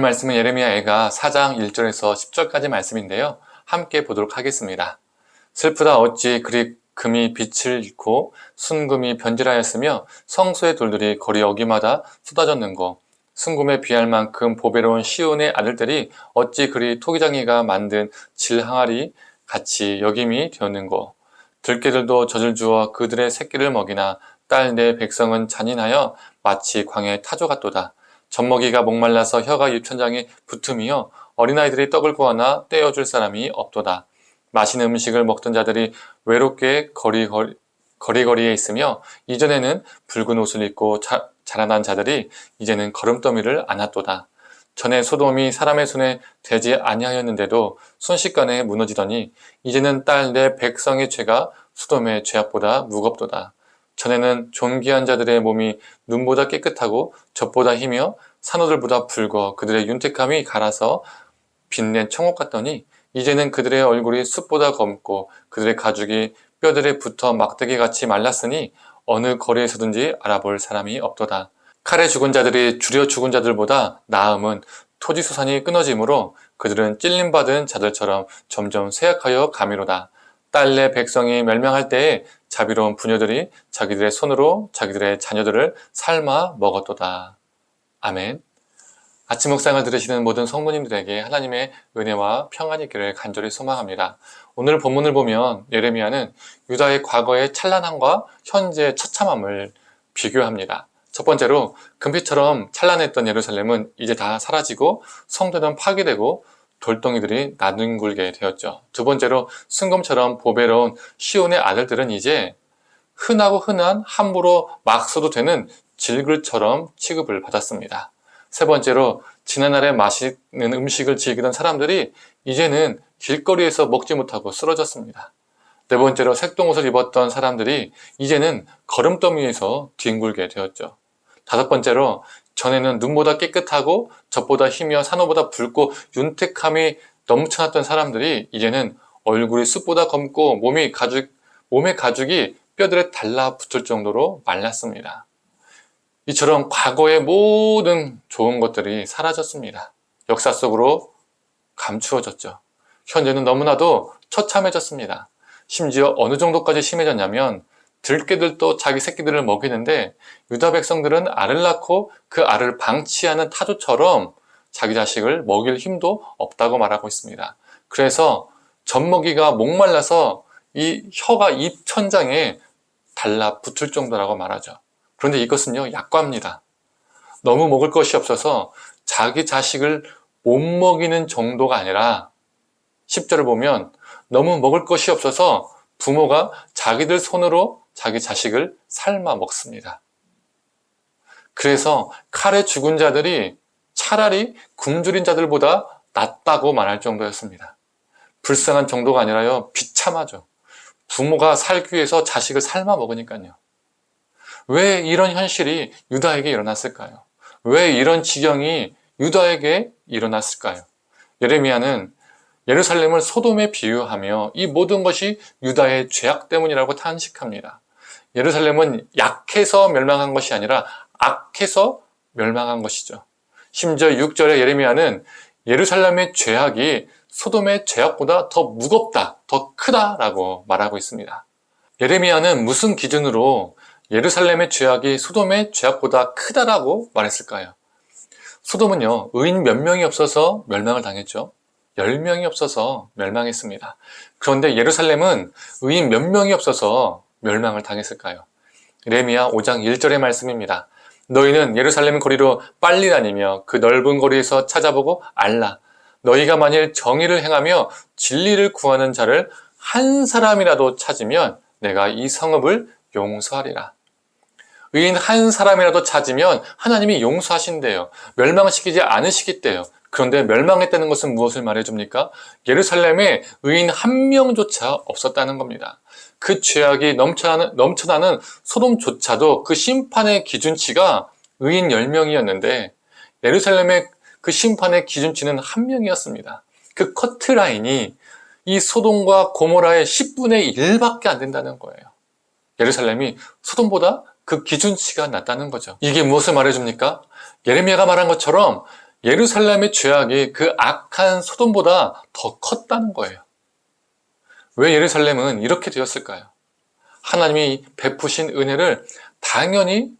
오늘 말씀은 예레미야애가 4장 1절에서 10절까지 말씀인데요. 함께 보도록 하겠습니다. 슬프다 어찌 그리 금이 빛을 잃고 순금이 변질하였으며 성소의 돌들이 거리 어귀마다 쏟아졌는고 순금에 비할 만큼 보배로운 시온의 아들들이 어찌 그리 토기장이가 만든 질항아리 같이 여김이 되었는고 들깨들도 젖을 주어 그들의 새끼를 먹이나 딸 내 백성은 잔인하여 마치 광야의 타조 같도다. 젖먹이가 목말라서 혀가 입천장에 붙음이여 어린아이들이 떡을 구하나 떼어줄 사람이 없도다. 맛있는 음식을 먹던 자들이 외롭게 거리거리에 있으며 이전에는 붉은 옷을 입고 자라난 자들이 이제는 거름더미를 안았도다. 전에 소돔이 사람의 손에 되지 아니하였는데도 순식간에 무너지더니 이제는 딸 내 백성의 죄가 소돔의 죄악보다 무겁도다. 전에는 존귀한 자들의 몸이 눈보다 깨끗하고 젖보다 희며 산호들보다 붉어 그들의 윤택함이 갈아서 빛낸 청옥 같더니 이제는 그들의 얼굴이 숯보다 검고 그들의 가죽이 뼈들에 붙어 막대기같이 말랐으니 어느 거리에서든지 알아볼 사람이 없도다. 칼에 죽은 자들이 줄여 죽은 자들보다 나음은 토지소산이 끊어지므로 그들은 찔림받은 자들처럼 점점 쇠약하여 가미로다. 딸 내 백성이 멸망할 때에 자비로운 부녀들이 자기들의 손으로 자기들의 자녀들을 삶아 먹었도다. 아멘. 아침 묵상을 들으시는 모든 성도님들에게 하나님의 은혜와 평안이 있기를 간절히 소망합니다. 오늘 본문을 보면 예레미야는 유다의 과거의 찬란함과 현재의 처참함을 비교합니다. 첫 번째로 금빛처럼 찬란했던 예루살렘은 이제 다 사라지고 성전은 파괴되고 돌덩이들이 나뒹굴게 되었죠. 두 번째로 순금처럼 보배로운 시온의 아들들은 이제 흔하고 흔한 함부로 막 써도 되는 질글처럼 취급을 받았습니다. 세 번째로 지난날에 맛있는 음식을 즐기던 사람들이 이제는 길거리에서 먹지 못하고 쓰러졌습니다. 네 번째로 색동옷을 입었던 사람들이 이제는 거름더미에서 뒹굴게 되었죠. 다섯 번째로 전에는 눈보다 깨끗하고 젖보다 희며 산호보다 붉고 윤택함이 넘쳐났던 사람들이 이제는 얼굴이 숯보다 검고 몸의 가죽이 뼈들에 달라붙을 정도로 말랐습니다. 이처럼 과거의 모든 좋은 것들이 사라졌습니다. 역사 속으로 감추어졌죠. 현재는 너무나도 처참해졌습니다. 심지어 어느 정도까지 심해졌냐면 들깨들도 자기 새끼들을 먹이는데 유다 백성들은 알을 낳고 그 알을 방치하는 타조처럼 자기 자식을 먹일 힘도 없다고 말하고 있습니다. 그래서 젖먹이가 목말라서 이 혀가 입 천장에 달라붙을 정도라고 말하죠. 그런데 이것은요, 약과입니다. 너무 먹을 것이 없어서 자기 자식을 못 먹이는 정도가 아니라 10절을 보면 너무 먹을 것이 없어서 부모가 자기들 손으로 자기 자식을 삶아 먹습니다. 그래서 칼에 죽은 자들이 차라리 굶주린 자들보다 낫다고 말할 정도였습니다. 불쌍한 정도가 아니라요, 비참하죠. 부모가 살기 위해서 자식을 삶아 먹으니까요. 왜 이런 현실이 유다에게 일어났을까요? 왜 이런 지경이 유다에게 일어났을까요? 예레미야는 예루살렘을 소돔에 비유하며 이 모든 것이 유다의 죄악 때문이라고 탄식합니다. 예루살렘은 약해서 멸망한 것이 아니라 악해서 멸망한 것이죠. 심지어 6절에 예레미야는 예루살렘의 죄악이 소돔의 죄악보다 더 무겁다, 더 크다라고 말하고 있습니다. 예레미야는 무슨 기준으로 예루살렘의 죄악이 소돔의 죄악보다 크다라고 말했을까요? 소돔은요, 의인 몇 명이 없어서 멸망을 당했죠. 10명이 없어서 멸망했습니다. 그런데 예루살렘은 의인 몇 명이 없어서 멸망을 당했을까요? 예레미야 5장 1절의 말씀입니다. 너희는 예루살렘 거리로 빨리 다니며 그 넓은 거리에서 찾아보고 알라. 너희가 만일 정의를 행하며 진리를 구하는 자를 한 사람이라도 찾으면 내가 이 성읍을 용서하리라. 의인 한 사람이라도 찾으면 하나님이 용서하신대요. 멸망시키지 않으시겠대요. 그런데 멸망했다는 것은 무엇을 말해줍니까? 예루살렘에 의인 한 명조차 없었다는 겁니다. 그 죄악이 넘쳐나는 소돔조차도 그 심판의 기준치가 의인 10명이었는데 예루살렘의 그 심판의 기준치는 1명이었습니다. 그 커트라인이 이 소돔과 고모라의 10분의 1밖에 안 된다는 거예요. 예루살렘이 소돔보다 그 기준치가 낮다는 거죠. 이게 무엇을 말해줍니까? 예레미야가 말한 것처럼 예루살렘의 죄악이 그 악한 소돔보다 더 컸다는 거예요. 왜 예루살렘은 이렇게 되었을까요? 하나님이 베푸신 은혜를 당연히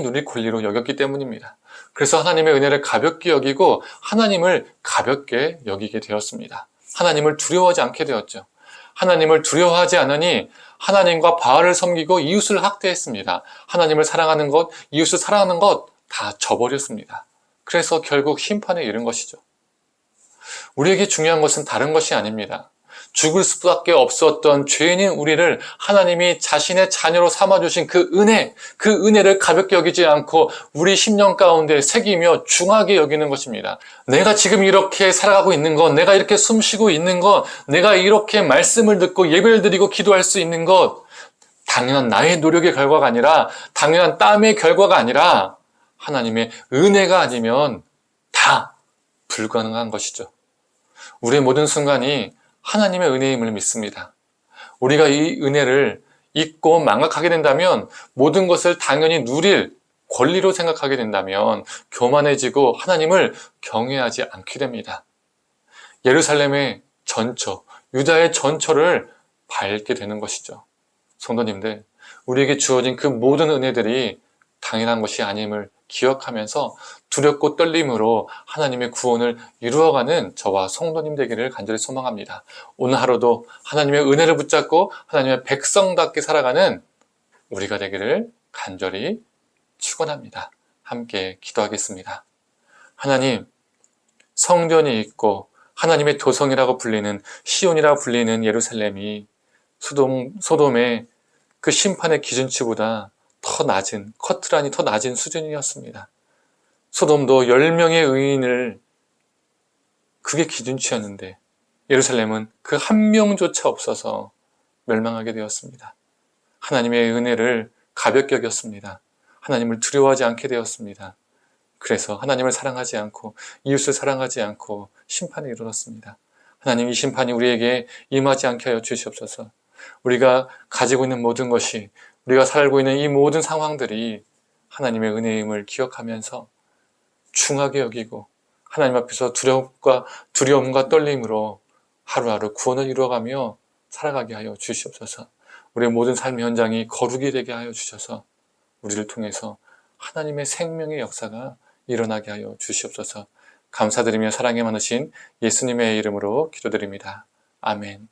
누릴 권리로 여겼기 때문입니다. 그래서 하나님의 은혜를 가볍게 여기고 하나님을 가볍게 여기게 되었습니다. 하나님을 두려워하지 않게 되었죠. 하나님을 두려워하지 않으니 하나님과 바알을 섬기고 이웃을 학대했습니다. 하나님을 사랑하는 것, 이웃을 사랑하는 것 다 저버렸습니다. 그래서 결국 심판에 이른 것이죠. 우리에게 중요한 것은 다른 것이 아닙니다. 죽을 수밖에 없었던 죄인인 우리를 하나님이 자신의 자녀로 삼아주신 그 은혜를 가볍게 여기지 않고 우리 심령 가운데 새기며 중하게 여기는 것입니다. 내가 지금 이렇게 살아가고 있는 것, 내가 이렇게 숨쉬고 있는 것, 내가 이렇게 말씀을 듣고 예배를 드리고 기도할 수 있는 것, 당연한 나의 노력의 결과가 아니라, 당연한 땀의 결과가 아니라 하나님의 은혜가 아니면 다 불가능한 것이죠. 우리의 모든 순간이 하나님의 은혜임을 믿습니다. 우리가 이 은혜를 잊고 망각하게 된다면, 모든 것을 당연히 누릴 권리로 생각하게 된다면 교만해지고 하나님을 경외하지 않게 됩니다. 예루살렘의 전처, 유다의 전처를 밟게 되는 것이죠. 성도님들, 우리에게 주어진 그 모든 은혜들이 당연한 것이 아님을 기억하면서 두렵고 떨림으로 하나님의 구원을 이루어가는 저와 성도님 되기를 간절히 소망합니다. 오늘 하루도 하나님의 은혜를 붙잡고 하나님의 백성답게 살아가는 우리가 되기를 간절히 축원합니다. 함께 기도하겠습니다. 하나님, 성전이 있고 하나님의 도성이라고 불리는 시온이라고 불리는 예루살렘이 소돔의 그 심판의 기준치보다 더 낮은, 커트란이 더 낮은 수준이었습니다. 소돔도 10명의 의인을, 그게 기준치였는데 예루살렘은 그 한 명조차 없어서 멸망하게 되었습니다. 하나님의 은혜를 가볍게 여겼습니다. 하나님을 두려워하지 않게 되었습니다. 그래서 하나님을 사랑하지 않고 이웃을 사랑하지 않고 심판에 이르렀습니다. 하나님, 이 심판이 우리에게 임하지 않게 하여 주시옵소서. 우리가 가지고 있는 모든 것이, 우리가 살고 있는 이 모든 상황들이 하나님의 은혜임을 기억하면서 중하게 여기고 하나님 앞에서 두려움과 떨림으로 하루하루 구원을 이루어가며 살아가게 하여 주시옵소서. 우리의 모든 삶의 현장이 거룩이 되게 하여 주셔서 우리를 통해서 하나님의 생명의 역사가 일어나게 하여 주시옵소서. 감사드리며 사랑이 많으신 예수님의 이름으로 기도드립니다. 아멘.